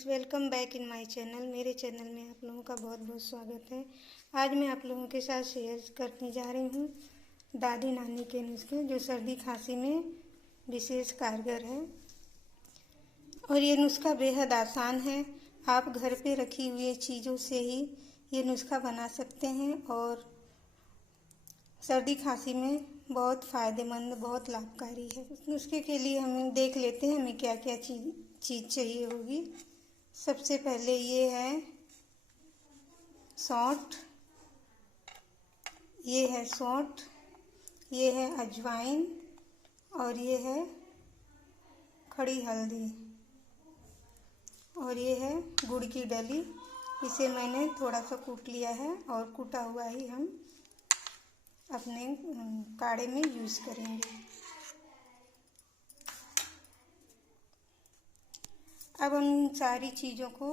Friends, welcome back in my channel. मेरे channel में आप लोगों का बहुत बहुत स्वागत है। आज मैं आप लोगों के साथ शेयर करने जा रही हूँ दादी नानी के नुस्खे जो सर्दी खांसी में विशेष कारगर है। और ये नुस्खा बेहद आसान है। आप घर पे रखी हुई चीज़ों से ही ये नुस्खा बना सकते हैं और सर्दी खांसी में बहुत फ़ायदेमंद, बहुत लाभकारी है। इस नुस्खे के लिए हम देख लेते हैं हमें क्या क्या चीज़ चाहिए होगी। सबसे पहले ये है सौंठ, ये है सौंठ, ये है अजवाइन और ये है खड़ी हल्दी और ये है गुड़ की डली। इसे मैंने थोड़ा सा कूट लिया है और कूटा हुआ ही हम अपने काढ़े में यूज़ करेंगे। अब हम सारी चीज़ों को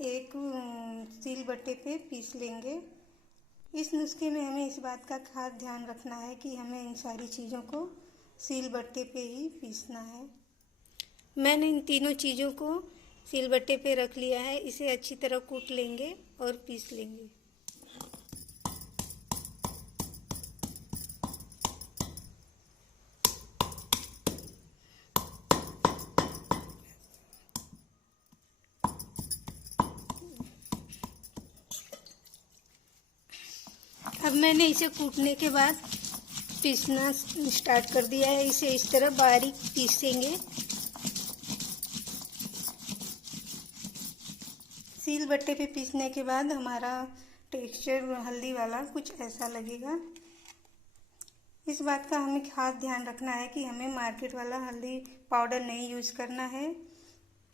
एक सिलबट्टे पे पीस लेंगे। इस नुस्खे में हमें इस बात का खास ध्यान रखना है कि हमें इन सारी चीज़ों को सिलबट्टे पे ही पीसना है। मैंने इन तीनों चीज़ों को सिलबट्टे पे रख लिया है। इसे अच्छी तरह कूट लेंगे और पीस लेंगे। अब मैंने इसे कूटने के बाद पीसना स्टार्ट कर दिया है। इसे इस तरह बारीक पीसेंगे। सिलबट्टे पे पीसने के बाद हमारा टेक्सचर हल्दी वाला कुछ ऐसा लगेगा। इस बात का हमें खास ध्यान रखना है कि हमें मार्केट वाला हल्दी पाउडर नहीं यूज़ करना है।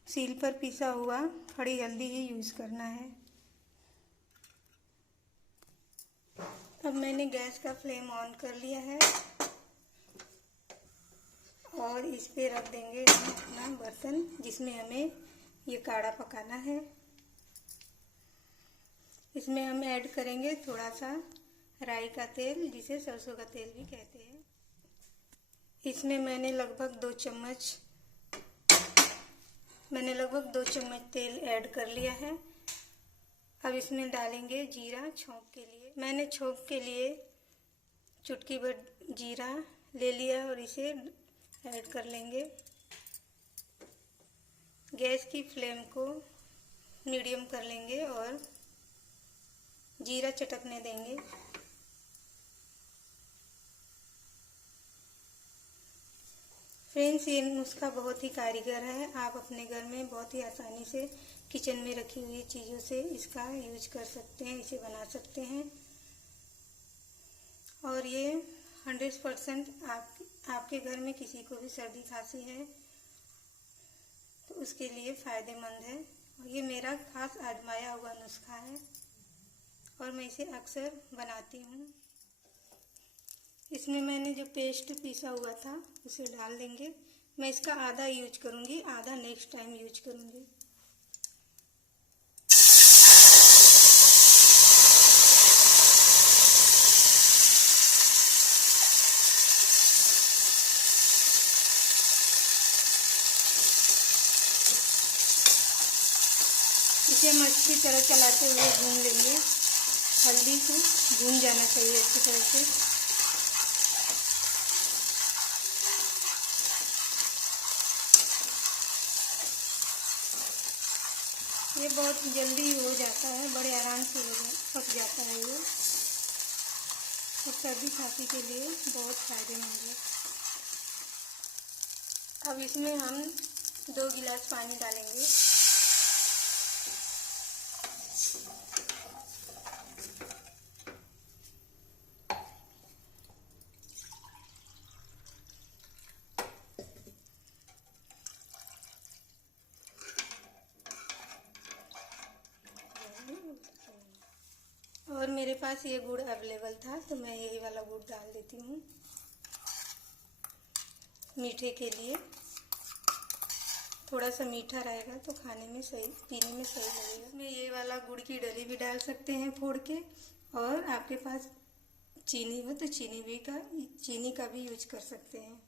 सील पर पिसा हुआ खड़ी हल्दी ही यूज़ करना है। अब मैंने गैस का फ्लेम ऑन कर लिया है और इस पे रख देंगे हम अपना बर्तन जिसमें हमें ये काढ़ा पकाना है। इसमें हम ऐड करेंगे थोड़ा सा राई का तेल, जिसे सरसों का तेल भी कहते हैं। इसमें मैंने लगभग 2 चम्मच तेल ऐड कर लिया है। अब इसमें डालेंगे जीरा छौंक के लिए। मैंने छौंक के लिए चुटकी भर जीरा ले लिया और इसे ऐड कर लेंगे। गैस की फ्लेम को मीडियम कर लेंगे और जीरा चटकने देंगे। फ्रेंड्स, ये नुस्खा बहुत ही कारीगर है। आप अपने घर में बहुत ही आसानी से किचन में रखी हुई चीज़ों से इसका यूज कर सकते हैं, इसे बना सकते हैं और ये 100% आपके घर में किसी को भी सर्दी खांसी है तो उसके लिए फ़ायदेमंद है। और ये मेरा खास आजमाया हुआ नुस्खा है और मैं इसे अक्सर बनाती हूँ। इसमें मैंने जो पेस्ट पीसा हुआ था उसे डाल देंगे। मैं इसका आधा यूज करूँगी, आधा नेक्स्ट टाइम यूज करूँगी। इसे हम अच्छी तरह चलाते हुए भून लेंगे। हल्दी को भून जाना चाहिए अच्छी तरह से। ये बहुत जल्दी हो जाता है, बड़े आराम से पक जाता है ये और सर्दी खांसी के लिए बहुत फ़ायदेमंद है। अब इसमें हम 2 गिलास पानी डालेंगे। और मेरे पास ये गुड़ अवेलेबल था तो मैं यही वाला गुड़ डाल देती हूँ मीठे के लिए। थोड़ा सा मीठा रहेगा तो खाने में सही, पीने में सही लगेगा। इसमें ये वाला गुड़ की डली भी डाल सकते हैं फोड़ के, और आपके पास चीनी हो तो चीनी का भी यूज कर सकते हैं।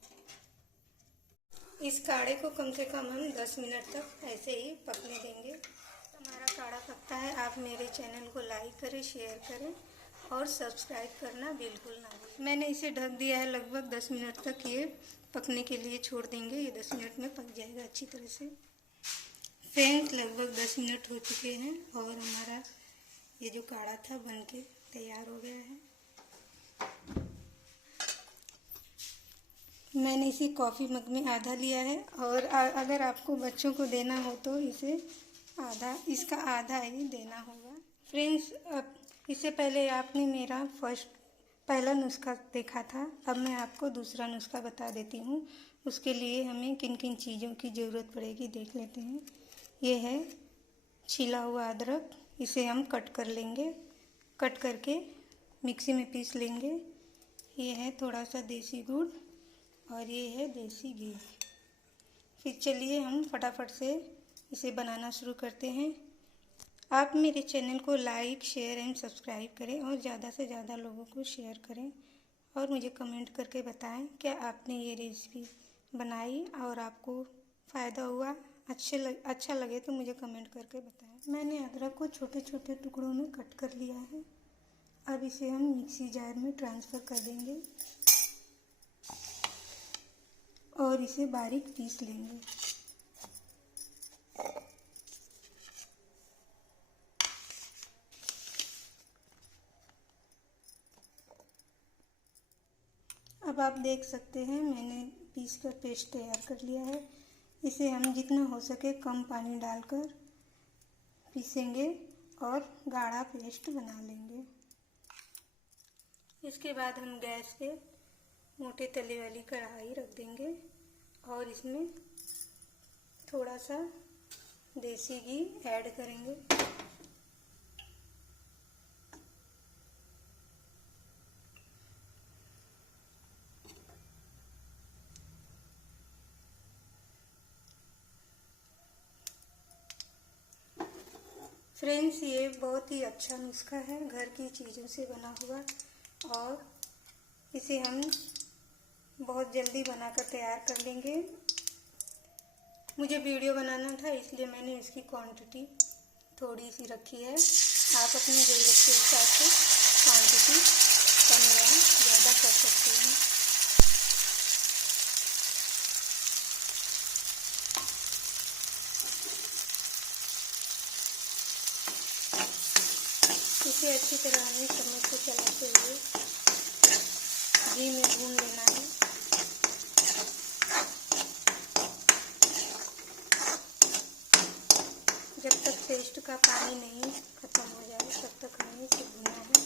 इस काढ़े को कम से कम हम 10 मिनट तक ऐसे ही पकने देंगे। हमारा काढ़ा पकता है। आप मेरे चैनल को लाइक करें, शेयर करें और सब्सक्राइब करना बिल्कुल ना भूलें। मैंने इसे ढक दिया है, लगभग 10 मिनट तक ये पकने के लिए छोड़ देंगे। ये 10 मिनट में पक जाएगा अच्छी तरह से। फ्रेंड्स, लगभग 10 मिनट हो चुके हैं और हमारा ये जो काढ़ा था बन के तैयार हो गया है। मैंने इसे कॉफ़ी मग में आधा लिया है और अगर आपको बच्चों को देना हो तो इसका आधा ही देना होगा। फ्रेंड्स, अब इससे पहले आपने मेरा पहला नुस्खा देखा था। अब मैं आपको दूसरा नुस्खा बता देती हूँ। उसके लिए हमें किन किन चीज़ों की ज़रूरत पड़ेगी देख लेते हैं। ये है छिला हुआ अदरक, इसे हम कट कर लेंगे। कट करके मिक्सी में पीस लेंगे। ये है थोड़ा सा देसी गुड़ और ये है देसी घी। फिर चलिए हम फटाफट से इसे बनाना शुरू करते हैं। आप मेरे चैनल को लाइक, शेयर एंड सब्सक्राइब करें और ज़्यादा से ज़्यादा लोगों को शेयर करें और मुझे कमेंट करके बताएं क्या आपने ये रेसिपी बनाई और आपको फ़ायदा हुआ। अच्छा लगे तो मुझे कमेंट करके बताएं। मैंने अदरक को छोटे छोटे टुकड़ों में कट कर लिया है। अब इसे हम मिक्सी जार में ट्रांसफ़र कर देंगे और इसे बारीक पीस लेंगे। अब आप देख सकते हैं मैंने पीस कर पेस्ट तैयार कर लिया है। इसे हम जितना हो सके कम पानी डालकर पीसेंगे और गाढ़ा पेस्ट बना लेंगे। इसके बाद हम गैस पे मोटे तले वाली कढ़ाई रख देंगे और इसमें थोड़ा सा देसी घी ऐड करेंगे। फ्रेंड्स, ये बहुत ही अच्छा नुस्खा है, घर की चीज़ों से बना हुआ और इसे हम बहुत जल्दी बनाकर तैयार कर लेंगे। मुझे वीडियो बनाना था इसलिए मैंने इसकी क्वांटिटी थोड़ी सी रखी है। आप अपनी ज़रूरत के हिसाब से क्वांटिटी कम या ज़्यादा कर सकते हैं। इसे अच्छी तरह हमें चम्मच से चलाते हुए घी में भून लेना है। जब तक पेस्ट का पानी नहीं खत्म हो जाए तब तक हमें इसे भूनना है।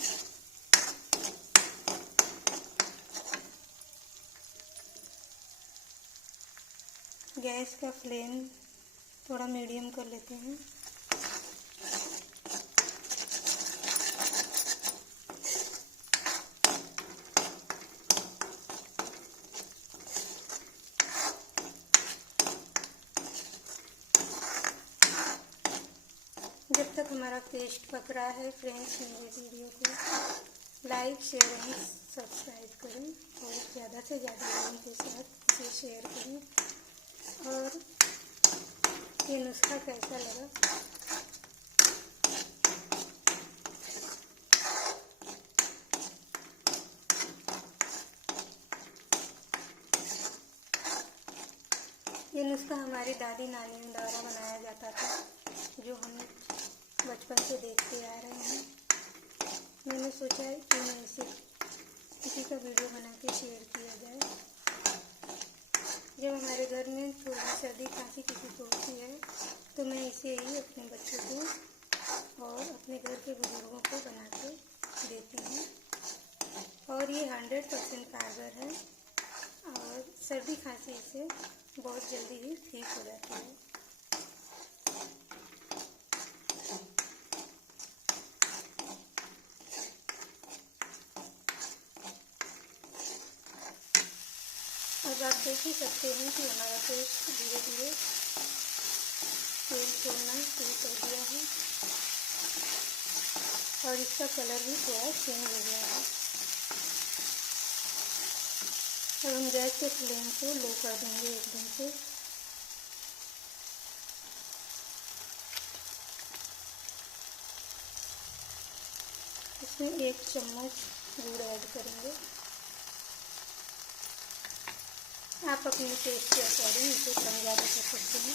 गैस का फ्लेम थोड़ा मीडियम कर लेते हैं। जब तक हमारा पेस्ट पक रहा है फ्रेंड्स, मेरे वीडियो को लाइक, शेयर एंड सब्सक्राइब करें और ज़्यादा से ज़्यादा लोगों के साथ इसे शेयर करें। और ये नुस्खा कैसा लगा ये नुस्खा हमारी दादी नानियों द्वारा बनाया जाता था, जो हम बचपन से देखते आ रहे हैं। मैंने सोचा कि मैं इसे किसी का वीडियो बना के शेयर किया जाए। जब हमारे घर में थोड़ी सर्दी खांसी किसी को होती है तो मैं इसे ही अपने बच्चों को और अपने घर के बुजुर्गों को बना के देती हूँ और ये 100% कारगर है और सर्दी खांसी से बहुत जल्दी ही ठीक हो जाती है। अब आप देख ही सकते हैं कि हमारा पेस्ट धीरे धीरे तेल छोड़ना शुरू कर दिया है और इसका कलर भी थोड़ा चेंज हो गया है। अब हम गैस के फ्लेम को लो कर देंगे एकदम से इसमें 1 चम्मच गुड़ ऐड करेंगे। आप अपने टेस्ट के अकॉर्डिंग इसे कम ज़्यादा कर सकते हैं।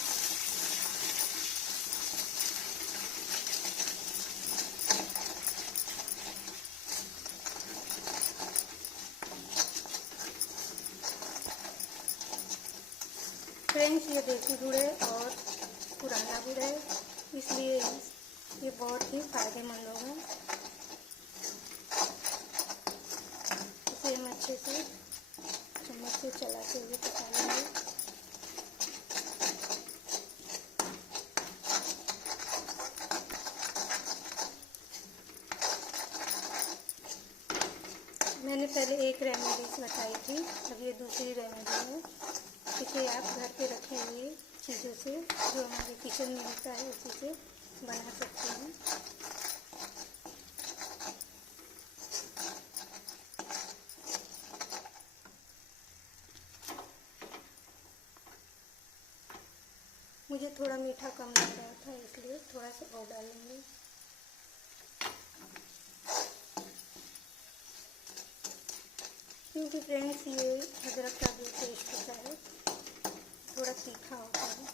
फ्रेंड्स, ये देसी गुड़ है और पुराना गुड़ है, इसलिए ये बहुत ही फायदेमंद होगा। इसे हम अच्छे से चम्मच से चलाते हुए पका लेंगे। मैंने पहले एक रेमेडीज बताई थी, अब ये दूसरी रेमेडी है। इसे आप घर पे रखे हुए चीज़ों से, जो हमारे किचन में होता है, उसी से बना सकते हैं। मुझे थोड़ा मीठा कम लग रहा था, इसलिए थोड़ा सा और डालेंगे। क्योंकि फ्रेंड्स, ये अदरक का जो टेस्ट होता है थोड़ा तीखा होता है।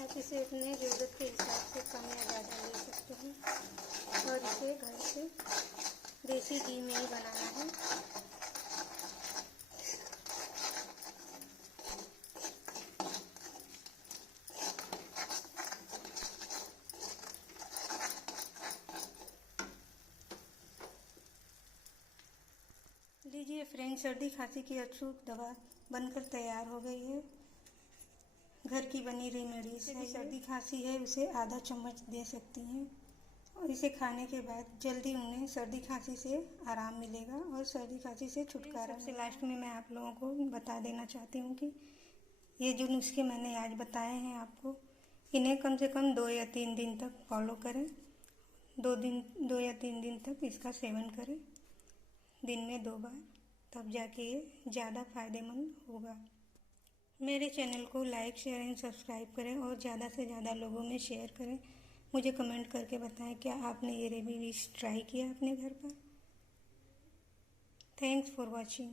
आप इसे अपने ज़रूरत के हिसाब से कम या ज़्यादा ले सकते हैं और इसे घर से देसी घी में ही बनाना है। लीजिए फ्रेंड्स, सर्दी खांसी की अचूक दवा बनकर तैयार हो गई है। घर की बनी रेमेडीज है। सर्दी खांसी है उसे आधा चम्मच दे सकती हैं और इसे खाने के बाद जल्दी उन्हें सर्दी खांसी से आराम मिलेगा और सर्दी खांसी से छुटकारा। सबसे लास्ट में मैं आप लोगों को बता देना चाहती हूँ कि ये जो नुस्खे मैंने आज बताए हैं आपको, इन्हें कम से कम 2 या 3 दिन तक फॉलो करें। 2 या 3 दिन तक इसका सेवन करें, दिन में 2 बार, तब जाके ये ज़्यादा फायदेमंद होगा। मेरे चैनल को लाइक, शेयर एंड सब्सक्राइब करें और ज़्यादा से ज़्यादा लोगों में शेयर करें। मुझे कमेंट करके बताएं क्या आपने ये रेमेडीज ट्राई किया अपने घर पर। Thanks for watching.